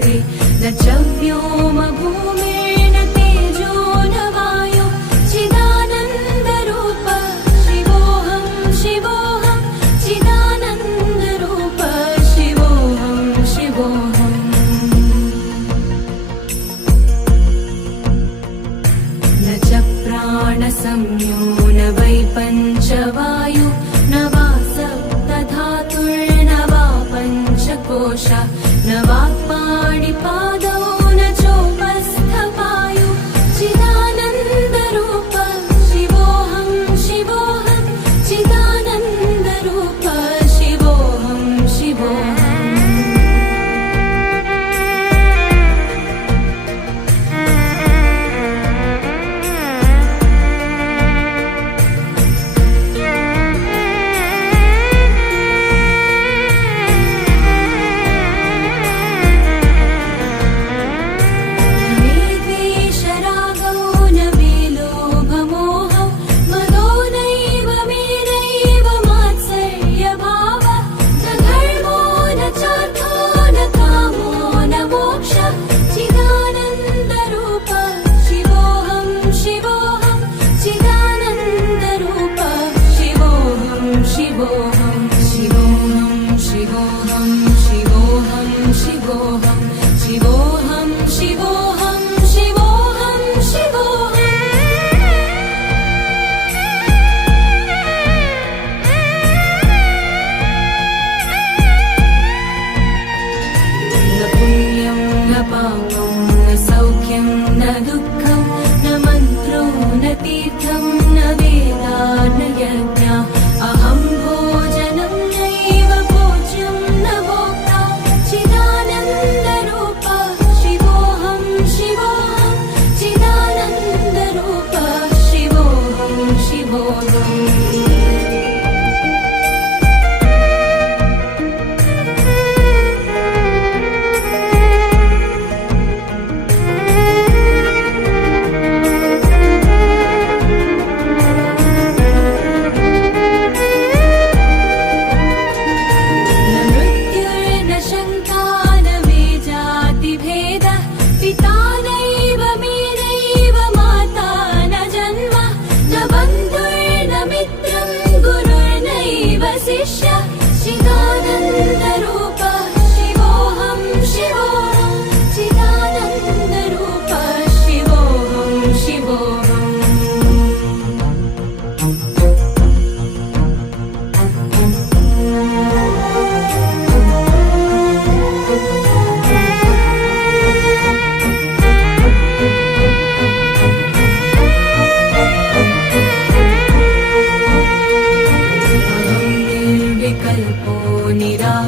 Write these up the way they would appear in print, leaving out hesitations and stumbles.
प्रकृति न च व्योम भूमिर्न तेजो न वायु चिदानन्दरूप शिवोऽहं शिवोऽहं चिदानन्दरूप शिवोऽहं शिवोऽहम् न च प्राणसंज्ञो न वै पञ्चवायु न वा सप्तधातुर्न वा पञ्चकोश न वाक्पाणिपादौ न चोपस्थपायु चिदानन्दरूप शिवोऽहं शिवोऽहं चिदानन्दरूप शिवोऽहं शिवोऽहम्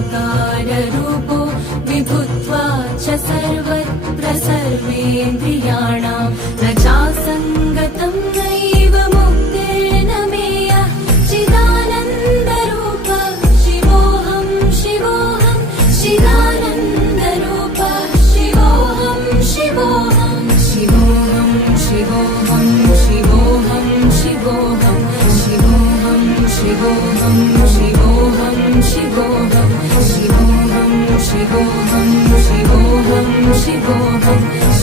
निराकाररूपो विभुत्वा च सर्वत्र सर्वेन्द्रियाणां न चासङ्गतं नैव मुक्तिर्न मेया चिदानन्दरूप शिवोऽहं शिवोऽहं चिदानन्दरूप शिवोऽहं शिवोऽहं शिवोऽहं शिवोऽहं शिवोऽहं शिवोऽहं शिवोऽहं शिवोऽहं शिवोऽहं शिवोऽहं शिवोऽहं शिवोऽहं शिवोऽहं शिवोऽहं